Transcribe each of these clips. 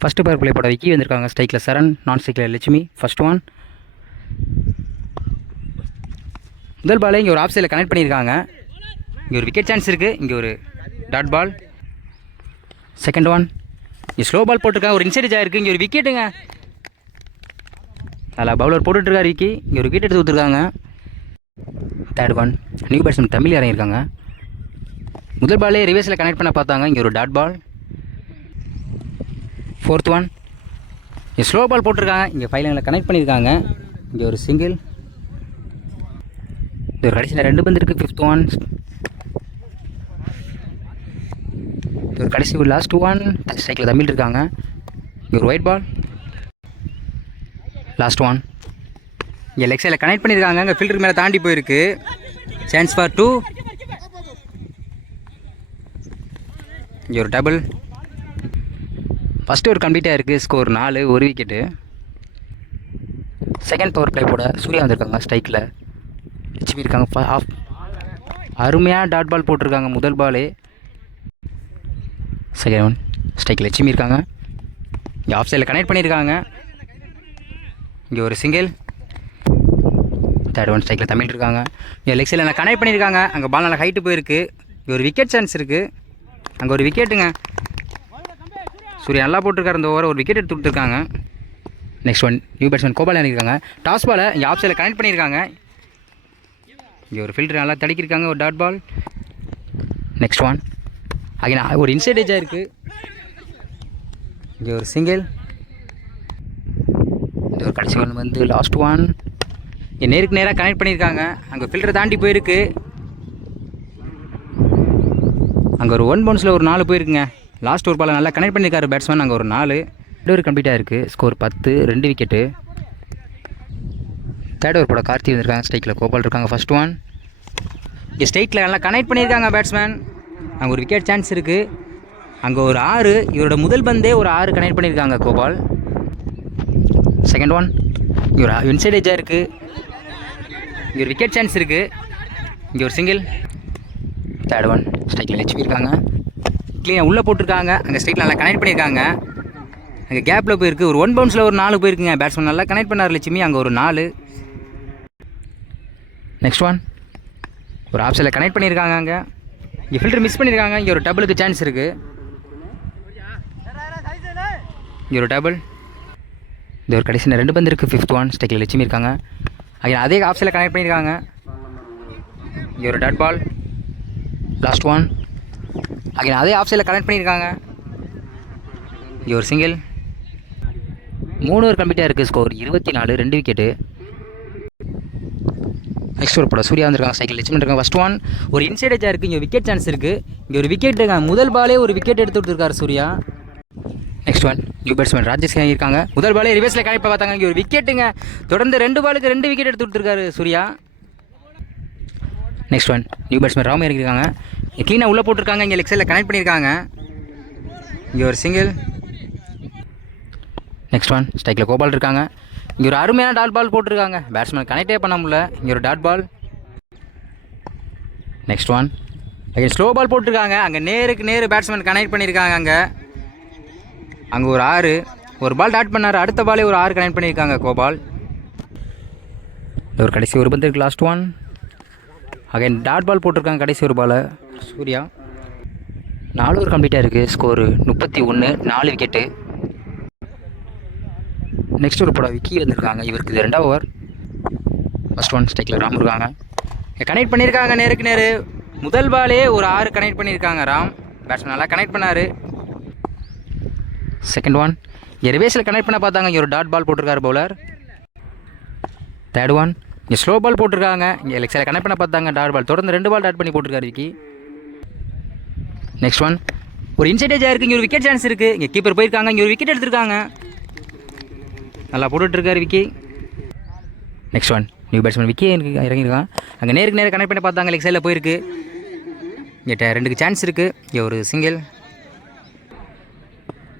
First power play போட விக்கி வந்திருக்காங்க. ஸ்ட்ரைக்கில் சரண், நான் ஸ்ட்ரைக்கில் லட்சுமி. First one. முதல் பாலே இங்கே ஒரு ஆஃப் சைடில் கனெக்ட் பண்ணியிருக்காங்க. இங்கே ஒரு விக்கெட் சான்ஸ் இருக்குது. இங்கே ஒரு டாட் பால். Second one. இங்கே ஸ்லோ பால் போட்டிருக்காங்க. ஒரு இன்சைட் ஆகிருக்கு. இங்கே ஒரு விக்கெட்டுங்க. அதில் பவுலர் போட்டுட்ருக்காரு விக்கி. இங்கே ஒரு விக்கெட் எடுத்து கொடுத்துருக்காங்க. Third one. New batsman Tamil இறங்கியிருக்காங்க. முதல் பாலே ரிவர்ஸில் கனெக்ட் பண்ண பார்த்தாங்க. இங்கே ஒரு டாட் பால். Fourth one. இங்கே ஸ்லோ பால் போட்டிருக்காங்க. இங்கே ஃபைவ் லைனில் கனெக்ட் பண்ணியிருக்காங்க. இங்கே ஒரு சிங்கிள். இது ஒரு கடைசியில் 2 பந்து இருக்குது. Fifth one. இது ஒரு கடைசி ஒரு லாஸ்ட் ஒன். ஸ்ட்ரைக்கில் தமிழ் இருக்காங்க. இங்கே ஒரு ஒயிட் பால். Last one. இங்கே லெக் சைடில் கனெக்ட் பண்ணியிருக்காங்க. இங்கே ஃபில்டருக்கு மேலே தாண்டி போயிருக்கு. Chance for 2. இங்கே ஒரு டபுள். ஃபஸ்ட்டு ஒரு கம்ப்ளீட்டாக இருக்குது. ஸ்கோர் 4, ஒரு விக்கெட்டு. செகண்ட் பவர் பிளே போட சூர்யா வந்திருக்காங்க. ஸ்ட்ரைக்கில் லட்சுமி இருக்காங்க. ஆஃப் அருமையாக டாட் பால் போட்டிருக்காங்க முதல் பாலே. Second one. ஸ்ட்ரைக்கில் லட்சுமி இருக்காங்க. இங்கே ஆஃப் சைடில் கனெக்ட் பண்ணியிருக்காங்க. இங்கே ஒரு சிங்கிள். Third one. ஸ்ட்ரைக்கில் தமிழ் இருக்காங்க. இங்கே லெக் சைடில் கனெக்ட் பண்ணியிருக்காங்க. அங்கே பால் நல்லா ஹைட்டு போயிருக்கு. இங்கே ஒரு விக்கெட் சான்ஸ் இருக்குது. அங்கே ஒரு விக்கெட்டுங்க. சூர்யா நல்லா போட்டிருக்காரு. இந்த ஓவர் ஒரு விக்கெட் எடுத்து கொடுத்துருக்காங்க. Next one. New batsman Gopal இறங்கியிருக்காங்க. டாஸ் பாலை இங்கே ஆஃப் சைடில் கனெக்ட் பண்ணியிருக்காங்க. இங்கே ஒரு ஃபில்டர் நல்லா தடுக்கியிருக்காங்க. ஒரு டாட் பால். Next one. அங்கே ஒரு இன்சைட் ஏஜாக இருக்குது. இங்கே ஒரு சிங்கிள். இந்த ஒரு கடைசி ஒன் வந்து லாஸ்ட் ஒன். இங்கே நேருக்கு நேராக கனெக்ட் பண்ணியிருக்காங்க. அங்கே ஃபில்டரை தாண்டி போயிருக்கு. அங்கே ஒரு 1 பவுன்ஸில் ஒரு 4 போயிருக்குங்க. லாஸ்ட் ஒரு பால் நல்லா கனெக்ட் பண்ணியிருக்காரு பேட்ஸ்மேன். அங்கே ஒரு 4. ஒரு கம்ப்ளீட்டாக இருக்குது. Score 10, 2 wicket. தேர்ட் ஓவர் போட கார்த்தி வந்திருக்காங்க. ஸ்ட்ரைக்கில் கோபால் இருக்காங்க. First one. இங்கே ஸ்ட்ரைட்டில் நல்லா கனெக்ட் பண்ணியிருக்காங்க பேட்ஸ்மேன். அங்கே ஒரு விக்கெட் சான்ஸ் இருக்குது. அங்கே ஒரு 6. இவரோட முதல் பந்தே ஒரு 6 கனெக்ட் பண்ணியிருக்காங்க கோபால். Second one. இங்கே ஒரு இன்சைட் ஏஜாக இருக்குது. இங்கே ஒரு விக்கெட் சான்ஸ் இருக்குது. இங்கே ஒரு சிங்கிள். Third one. ஸ்ட்ரைக்கில் லட்சுமி இருக்காங்க. க்ளீனாக உள்ளே போட்டிருக்காங்க. அங்கே ஸ்ட்ரைக்கில் நல்லா கனெக்ட் பண்ணியிருக்காங்க. அங்கே கேப்பில் போயிருக்கு. ஒரு 1 பவுன்ஸில் ஒரு 4 போயிருக்குங்க. பேட்ஸ்மேன் நல்லா கனெக்ட் பண்ணார் லட்சுமி. அங்கே ஒரு 4. Next one. ஒரு ஆஃப் சைடில் கனெக்ட் பண்ணியிருக்காங்க. அங்கே இங்கே ஃபில்டர் மிஸ் பண்ணியிருக்காங்க. இங்கே ஒரு டபுளுக்கு சான்ஸ் இருக்குது. இங்கே ஒரு டபுள். இது ஒரு கடைசி 2 பந்து இருக்குது. Fifth one. ஸ்ட்ரைக்கில் லட்சுமி இருக்காங்க. அங்கே அதே ஆஃப் சைடில் கனெக்ட் பண்ணியிருக்காங்க. இங்கே ஒரு டாட் பால். Last one. அங்கே அதே ஆஃப் சைடில் கனெக்ட் பண்ணியிருக்காங்க. இங்கே ஒரு சிங்கிள். 3 ஓவர் கம்ப்ளீட்டாக இருக்குது. Score 24, 2 wicket. நெக்ஸ்ட் ஓவர் போட சூர்யா வந்திருக்காங்க. சைக்கிள் லட்சுமி இருக்காங்க. First one. ஒரு இன்சைட் ஏஜாக இருக்குது. இங்கே விக்கெட் சான்ஸ் இருக்குது. இங்கே ஒரு விக்கெட்டுங்க. முதல் பாலே ஒரு விக்கெட் எடுத்து கொடுத்துருக்காரு Surya. Next one. New batsman Rajesh இருக்காங்க. முதல் பாலே ரிவர்ஸில் கனெக்ட் பார்த்தாங்க. இங்கே ஒரு விக்கெட்டுங்க. தொடர்ந்து 2 பாலுக்கு 2 விக்கெட் எடுத்து கொடுத்துருக்காரு Surya. Next one. New batsman Ram இறங்கியிருக்காங்க. க்ளீனாக உள்ளே போட்டிருக்காங்க. இங்கே லெக் சைடில் கனெக்ட் பண்ணியிருக்காங்க. இங்கே ஒரு சிங்கிள். Next one. ஸ்ட்ரைக்கில் கோபால் இருக்காங்க. இங்கே ஒரு அருமையான டாட் பால் போட்டிருக்காங்க. பேட்ஸ்மேன் கனெக்டே பண்ண முடியல. இங்கே ஒரு டாட் பால். Next one. அங்கே ஸ்லோ பால் போட்டிருக்காங்க. அங்கே நேருக்கு நேரு பேட்ஸ்மேன் கனெக்ட் பண்ணியிருக்காங்க. அங்கே ஒரு 6. ஒரு பால் டாட் பண்ணார். அடுத்த பாலே ஒரு 6 கனெக்ட் பண்ணியிருக்காங்க கோபால். ஒரு கடைசி ஒரு பந்து இருக்குது. Last one. Again dot ball போட்டிருக்காங்க. கடைசி ஒரு பாலை சூர்யா. 4 ஓவர் கம்ப்ளீட்டாக இருக்குது. Score 31, 4 wicket. நெக்ஸ்ட் ஒரு போட விக்கி வந்திருக்காங்க. இவருக்கு இது 2வது ஓவர். First one. ஸ்ட்ரைக்கில் ராம் இருக்காங்க. கனெக்ட் பண்ணியிருக்காங்க நேருக்கு நேரு. முதல் பாலே ஒரு 6 கனெக்ட் பண்ணியிருக்காங்க ராம். பேட்ஸ்மேன் நல்லா கனெக்ட் பண்ணார். Second one. இங்கே ரிவேஸில் கனெக்ட் பண்ண பார்த்தாங்க. இங்கே ஒரு டாட் பால் போட்டிருக்காரு பவுலர். Third one. இங்கே ஸ்லோ பால் போட்டிருக்காங்க. இங்கே லெக் சைடில் கனெக்ட் பண்ண பார்த்தாங்க. Dot ball. தொடர்ந்து 2 பால் டாட் பண்ணி போட்டிருக்காரு விக்கி. Next one. ஒரு இன்சைட் ஏஜாக இருக்குது. இங்கே ஒரு விக்கெட் சான்ஸ் இருக்குது. இங்கே கீப்பர் போயிருக்காங்க. இங்கே ஒரு விக்கெட் எடுத்திருக்காங்க. நல்லா போட்டுட்ருக்காரு Vicky. Next one. New batsman Vicky இறங்கியிருக்கான். அங்கே நேருக்கு நேரம் கனெக்ட் பண்ணி பார்த்தாங்க. லெக் சைடில் போயிருக்கு. இங்கே 2க்கு சான்ஸ் இருக்குது. இங்கே ஒரு சிங்கிள்.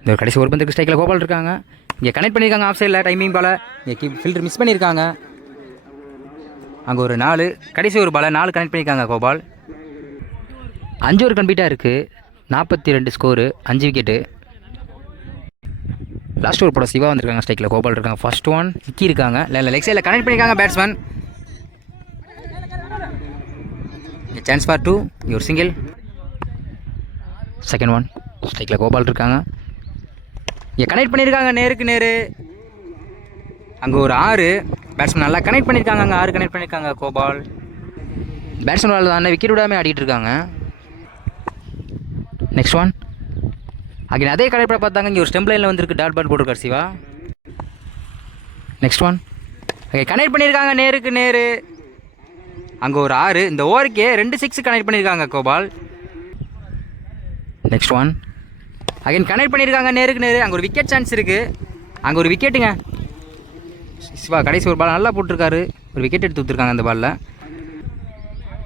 இந்த ஒரு கடைசி ஒரு பந்துக்கு ஸ்ட்ரைக்கில் கோபால் இருக்காங்க. இங்கே கனெக்ட் பண்ணியிருக்காங்க ஆஃப் சைடில் டைமிங் பாலை. இங்கே ஃபில்டர் மிஸ் பண்ணியிருக்காங்க. அங்கே ஒரு 4. கடைசி ஒரு பாலை 4 கனெக்ட் பண்ணியிருக்காங்க கோபால். 5 ஓவர் கம்ப்ளீட்டாக இருக்குது. 42 ஸ்கோரு, 5 விக்கெட்டு. லாஸ்ட் ஓவர் போட சிவா வந்திருக்காங்க ஸ்ட்ரைக்கில் கோபால் இருக்காங்க. ஃபர்ஸ்ட் ஒன் விக்கி இருக்காங்க. இல்லை லெக் சைடில் கனெக்ட் பண்ணியிருக்காங்க பேட்ஸ்மேன். சான்ஸ் ஃபார் 2 ஒரு சிங்கிள். செகண்ட் ஒன் ஸ்ட்ரைக்கில் கோபால் இருக்காங்க. இங்கே கனெக்ட் பண்ணியிருக்காங்க நேருக்கு நேரு. அங்கே ஒரு 6 பேட்ஸ்மேன் நல்லா கனெக்ட் பண்ணியிருக்காங்க. அங்கே 6 கனெக்ட் பண்ணியிருக்காங்க கோபால். பேட்ஸ்மேன் தானே விக்கெட் விடாமல் ஆடிட்டு இருக்காங்க. நெக்ஸ்ட் ஒன் அங்கே அதே கனெக்ட் பண்ண பார்த்தாங்க. இங்கே ஒரு ஸ்டெம்ப் லைனில் வந்துருக்கு. டாட் பால் போட்டிருக்கார் சிவா. நெக்ஸ்ட் ஒன் அங்கே கனெக்ட் பண்ணியிருக்காங்க நேருக்கு நேரு. அங்கே ஒரு 6 இந்த ஓவருக்கே 2 6 கனெக்ட் பண்ணியிருக்காங்க Gopal. Next one again connect பண்ணியிருக்காங்க நேருக்கு நேரு. அங்கே ஒரு விக்கெட் சான்ஸ் இருக்குது. அங்கே ஒரு விக்கெட்டுங்க. சிவா கடைசி ஒரு பால் நல்லா போட்டிருக்காரு. ஒரு விக்கெட் எடுத்து கொடுத்துருக்காங்க அந்த பாலில்.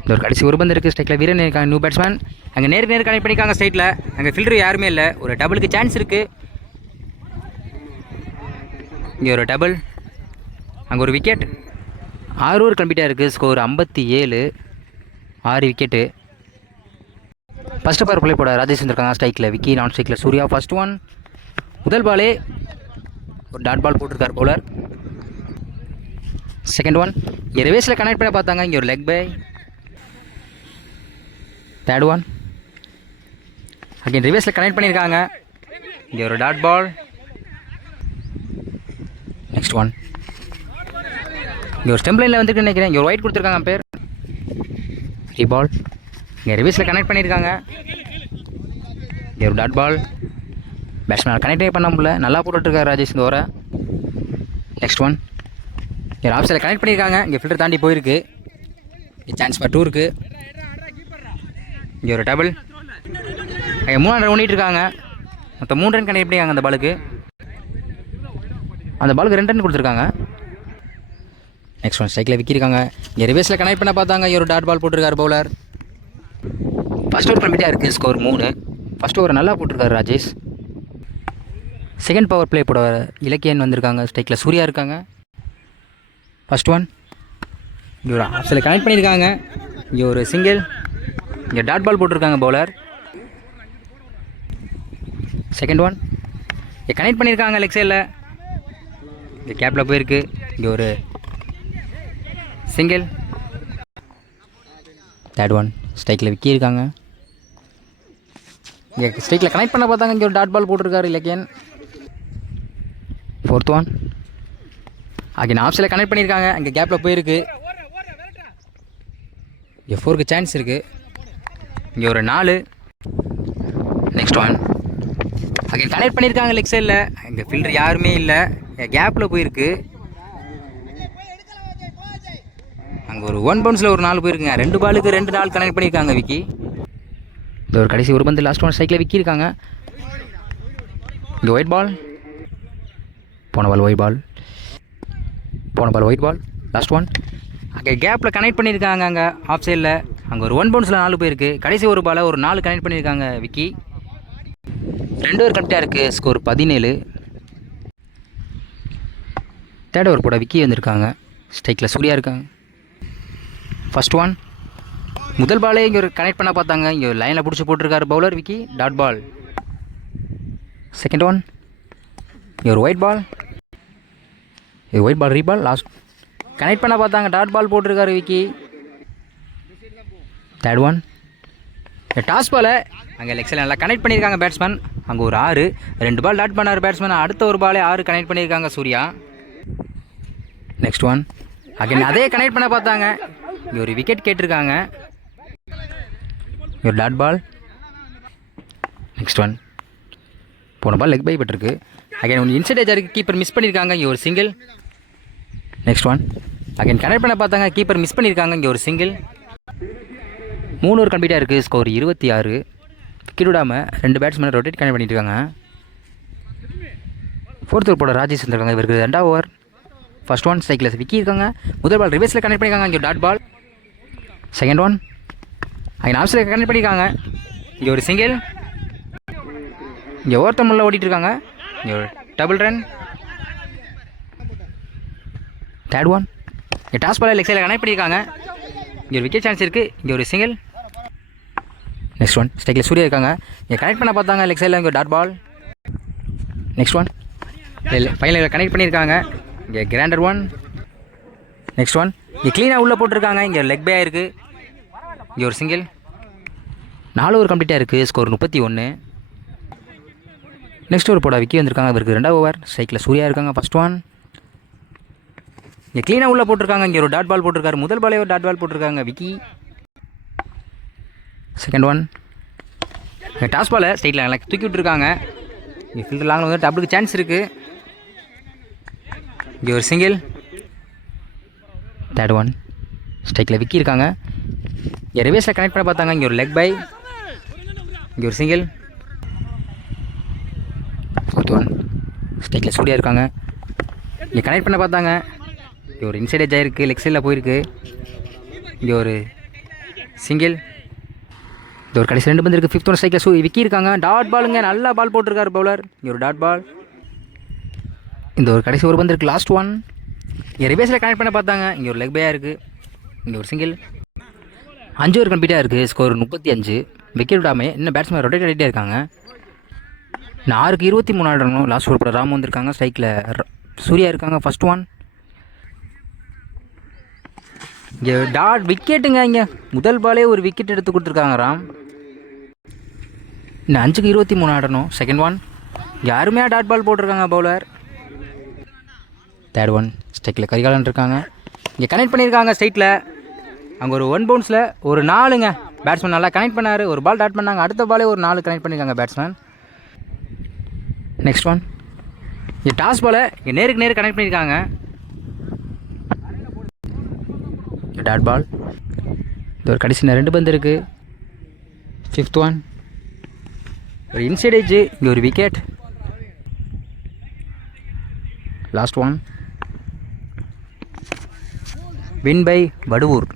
இந்த ஒரு கடைசி ஒரு பந்து இருக்குது ஸ்ட்ரைக்கில். வீரன் இருக்காங்க நியூ பேட்ஸ்மேன். அங்கே நேருக்கு நேரு கனெக்ட் பண்ணியிருக்காங்க ஸ்ட்ரைட்டில். அங்கே ஃபில்டர் யாருமே இல்லை. ஒரு டபுளுக்கு சான்ஸ் இருக்குது. இங்கே ஒரு டபுள். அங்கே ஒரு விக்கெட். 6 ஓவர் கம்ப்ளீட்டாக இருக்குது. Score 57. 6 wicket. First power play போட ராஜேஷ் இருக்காங்க ஸ்ட்ரைக்கில். விக்கி நான் ஸ்ட்ரைக்கில் சூர்யா. ஃபர்ஸ்ட் ஒன் முதல் பாலே ஒரு டாட் பால் போட்டிருக்கார் பவுலர். செகண்ட் ஒன் இங்கே ரிவேஸில் கனெக்ட் பண்ண பார்த்தாங்க. இங்கே ஒரு leg bye. Third one again ரிவேஸில் கனெக்ட் பண்ணியிருக்காங்க. இங்கே ஒரு டாட் பால். நெக்ஸ்ட் ஒன் இங்கே ஒரு ஸ்டெம்ப் லைனில் வந்துட்டு நினைக்கிறேன். இங்கே ஒரு ஒயிட் கொடுத்துருக்காங்க பேர். ரீ பால். இங்கே ரிவேஸில் கனெக்ட் பண்ணியிருக்காங்க. இங்கே ஒரு டாட் பால். பேட்ஸ்மேன் கனெக்டே பண்ண முடியல. நல்லா போட்டுட்ருக்காரு ராஜேஷ் இந்த ஓவரை. நெக்ஸ்ட் ஒன் இங்கே ஆஃப் சைடில் கனெக்ட் பண்ணியிருக்காங்க. இங்கே ஃபில்டர் தாண்டி போயிருக்கு. சான்ஸ் ஃபார் 2 இருக்குது. இங்கே ஒரு டபுள். அங்கே 3 ரன் ஓடிட்டு இருக்காங்க. மொத்தம் 3 ரன் கனெக்ட் பண்ணியிருக்காங்க அந்த பாலுக்கு. அந்த பாலுக்கு 2 ரன் கொடுத்துருக்காங்க. நெக்ஸ்ட் ஒன் ஸ்ட்ரைக்கில் விக்கிருக்காங்க. இங்கே ரிவேஸில் கனெக்ட் பண்ண பார்த்தாங்க. இங்கே ஒரு டாட் பால் போட்டிருக்காரு பவுலர். ஃபஸ்ட் ஓவர் கம்ப்ளீட்டாக இருக்குது. ஸ்கோர் 3. ஃபஸ்ட் ஓவர் நல்லா போட்டிருக்காரு ராஜேஷ். செகண்ட் பவர் பிளே போட இலக்கியன் வந்திருக்காங்க ஸ்ட்ரைக்கில். சூர்யா இருக்காங்க. ஃபஸ்ட் ஒன் இங்கே ஒரு ஆப்ஸில் கனெக்ட் பண்ணியிருக்காங்க. இங்கே ஒரு சிங்கிள். இங்கே டாட் பால் போட்டிருக்காங்க பவுலர். செகண்ட் ஒன் இங்கே கனெக்ட் பண்ணியிருக்காங்க லெக் சைடில். இங்கே கேப்பில் போயிருக்கு. இங்கே ஒரு சிங்கிள். தேர்ட் ஒன் ஸ்ட்ரைக்கில் விக்கி இருக்காங்க. இங்கே ஸ்ட்ரைக்கில் கனெக்ட் பண்ண பார்த்தாங்க. இங்கே ஒரு டாட் பால் போட்டிருக்காரு இலக்கியன். ஃபோர்த் ஒன் அங்கே ஆப்ஸில் கனெக்ட் பண்ணியிருக்காங்க. அங்கே கேப்பில் போயிருக்கு. இங்கே 4க்கு சான்ஸ் இருக்குது. இங்கே ஒரு 4. நெக்ஸ்ட் ஒன் அங்கே கனெக்ட் பண்ணியிருக்காங்க லெக் சைடில். இங்கே ஃபில்டர் யாருமே இல்லை. கேப்பில் போயிருக்கு. அங்கே ஒரு 1 பவுன்ஸில் ஒரு 4 போயிருக்குங்க. 2 பாலுக்கு 2 4 கனெக்ட் பண்ணியிருக்காங்க விக்கி. இந்த ஒரு கடைசி ஒரு பந்து லாஸ்ட் ஒன் ஸ்ட்ரைக்கில் விக்கி இருக்காங்க. இங்கே ஒயிட் பால். போன பால் white ball. White ball. Last one அங்கே கேப்பில் கனெக்ட் பண்ணியிருக்காங்க. அங்கே ஆஃப் சைடில் அங்கே ஒரு 1 பவுன்ஸில் 4 போயிருக்கு. கடைசி ஒரு பாலை ஒரு 4 கனெக்ட் பண்ணியிருக்காங்க விக்கி. 2 ஓவர் கம்ப்ளீட்டாக இருக்குது. ஸ்கோர் 17. தேர்ட் ஓவர் போட விக்கி வந்திருக்காங்க ஸ்ட்ரைக்கில். சூர்யா இருக்காங்க. ஃபஸ்ட் ஒன் முதல் பாலே இங்கே ஒரு கனெக்ட் பண்ண பார்த்தாங்க. இங்கே லைனில் பிடிச்சி போட்டிருக்காரு bowler Vicky. Dot ball. Second one இங்கே ஒரு ஒயிட் பால். இது wide ball. Reball. Last connect பண்ண பார்த்தாங்க. டாட் பால் போட்டிருக்காரு விக்கி. தேர்ட் ஒன் டாஸ் பாலை அங்கே லெக்ஸில் நல்லா கனெக்ட் பண்ணியிருக்காங்க பேட்ஸ்மேன். அங்கே ஒரு 6. 2 பால் டாட் பண்ணார் பேட்ஸ்மேன். அடுத்த ஒரு பாலே 6 கனெக்ட் பண்ணியிருக்காங்க சூர்யா. நெக்ஸ்ட் ஒன் அகைன் அதே கனெக்ட் பண்ண பார்த்தாங்க. இங்கே ஒரு விக்கெட் கேட்டிருக்காங்க. இங்கே ஒரு டாட் பால். நெக்ஸ்ட் ஒன் போன பால் லெக் பை பட்டிருக்கு. அகைன் ஒன்று இன்சைட் ஏஜாருக்கு கீப்பர் மிஸ் பண்ணியிருக்காங்க. இங்கே ஒரு single. Next one again connect பண்ண பார்த்தாங்க. கீப்பர் மிஸ் பண்ணியிருக்காங்க. இங்கே ஒரு சிங்கிள். 3 ஓவர் கம்ப்ளீட்டாக இருக்குது. ஸ்கோர் 26. விக்கெட் விடாமல் 2 பேட்ஸ்மேன் ரொட்டேட் கனெக்ட் பண்ணிட்டு இருக்காங்க. ஃபோர்த் ஓவர் போட ராஜேஷ் வந்திருக்காங்க. இவருக்கு 2வது ஓவர். ஃபர்ஸ்ட் ஒன் ஸ்ட்ரைக்கில் விக்கி இருக்காங்க. முதல் பால் ரிவர்ஸில் கனெக்ட் பண்ணியிருக்காங்க. இங்கே டாட் பால். செகண்ட் ஒன் அங்கே ஆப்ஸில் கனெக்ட் பண்ணியிருக்காங்க. இங்கே ஒரு சிங்கிள். இங்கே ஓவர்த்தமிழில் ஓடிட்டுருக்காங்க. இங்கே ஒரு டபுள் ரன். தேர்ட் ஒன் இங்கே டாஸ் பால் லெக் சைடில் கனெக்ட் பண்ணியிருக்காங்க. இங்கே ஒரு விக்கெட் சான்ஸ் இருக்குது. இங்கே ஒரு சிங்கிள். நெக்ஸ்ட் ஒன் ஸ்ட்ரைக்கில் சூர்யா இருக்காங்க. இங்கே கனெக்ட் பண்ண பார்த்தாங்க லெக் சைடில். இங்கே டாட் பால். நெக்ஸ்ட் ஒன் ஃபைனலில் கனெக்ட் பண்ணியிருக்காங்க. இங்கே கிராண்டர் ஒன். நெக்ஸ்ட் ஒன் இங்கே க்ளீனாக உள்ளே போட்டிருக்காங்க. இங்கே லெக் பே இருக்குது. இங்கே ஒரு சிங்கிள். 4 ஓவர் கம்ப்ளீட்டாக இருக்குது. ஸ்கோர் 31. நெக்ஸ்ட் ஓவர் போட விக்கி வந்திருக்காங்க. அவருக்கு 2வது ஓவர். ஸ்ட்ரைக்கில் சூர்யா இருக்காங்க. ஃபஸ்ட் ஒன் இங்கே க்ளீனாக உள்ளே போட்டிருக்காங்க. இங்கே ஒரு டாட் பால் போட்டிருக்காரு. முதல் பாலே ஒரு டாட் பால் போட்டிருக்காங்க விக்கி. செகண்ட் ஒன் இங்கே டாஸ் பாலை ஸ்ட்ரைட்டில் நல்லா தூக்கி விட்டுருக்காங்க. இங்கே ஃபில்டர் லாங்கில் வந்து டபுளுக்கு சான்ஸ் இருக்குது. இங்கே ஒரு சிங்கிள். தேர்ட் ஒன் ஸ்ட்ரைக்கில் விக்கி இருக்காங்க. இங்கே ரிவேஸில் கனெக்ட் பண்ண பார்த்தாங்க. இங்கே ஒரு லெக் பை. இங்கே ஒரு சிங்கிள். ஃபோர்த் ஒன் ஸ்ட்ரைக்கில் சூடியாக இருக்காங்க. இங்கே கனெக்ட் பண்ண பார்த்தாங்க. இங்கே ஒரு இன்சைட் எட்ஜ் ஆகிருக்கு. லெக் சைடில் போயிருக்கு. இங்கே ஒரு சிங்கிள். இது ஒரு கடைசி 2 பந்து இருக்குது. 5th ஒன் ஸ்ட்ரைக்கில் விக்கி இருக்காங்க. டாட் பாலுங்க. நல்லா பால் போட்டிருக்காரு பவுலர். இங்கே ஒரு டாட் பால். இந்த ஒரு கடைசி ஒரு பந்து இருக்குது. லாஸ்ட் ஒன் இங்கே ரிவேஸில் கனெக்ட் பண்ண பார்த்தாங்க. இங்கே ஒரு லெக் பையாக இருக்குது. இங்கே ஒரு சிங்கிள். 5 ஓவர் கம்ப்ளீட்டாக இருக்குது. ஸ்கோர் 35. விக்கெட் விடாமல் இன்னும் பேட்ஸ்மேன் ரொட்டேட் ஆகிட்டே இருக்காங்க. 6க்கு 23 ஆடணும். லாஸ்ட் ஓவர் ராம் வந்திருக்காங்க. ஸ்ட்ரைக்கில் சூர்யா இருக்காங்க. ஃபஸ்ட் ஒன் இங்கே டாட் விக்கெட்டுங்க. இங்கே முதல் பாலே ஒரு விக்கெட் எடுத்து கொடுத்துருக்காங்க ராம். இன்னும் 5க்கு 23 ஆடணும். செகண்ட் ஒன் இங்கே அருமையாக டாட் பால் போட்டிருக்காங்க பவுலர். தேர்ட் ஒன் ஸ்ட்ரைக்கில் கரிகாலன் இருக்காங்க. இங்கே கனெக்ட் பண்ணியிருக்காங்க ஸ்ட்ரைட்டில். அங்கே ஒரு 1 பவுன்ஸில் ஒரு 4ங்க. பேட்ஸ்மேன் நல்லா கனெக்ட் பண்ணார். ஒரு பால் டாட் பண்ணாங்க. அடுத்த பாலே ஒரு 4 கனெக்ட் பண்ணியிருக்காங்க பேட்ஸ்மேன். நெக்ஸ்ட் ஒன் இங்கே டாஸ் பாலை இங்கே நேருக்கு நேரு கனெக்ட் பண்ணியிருக்காங்க. Dot ball. இது ஒரு கடைசி 2 பந்து இருக்குது. 5th ஒன் ஒரு இன்சைட் எட்ஜ். இங்கே ஒரு wicket. Last one win by Vaduvur.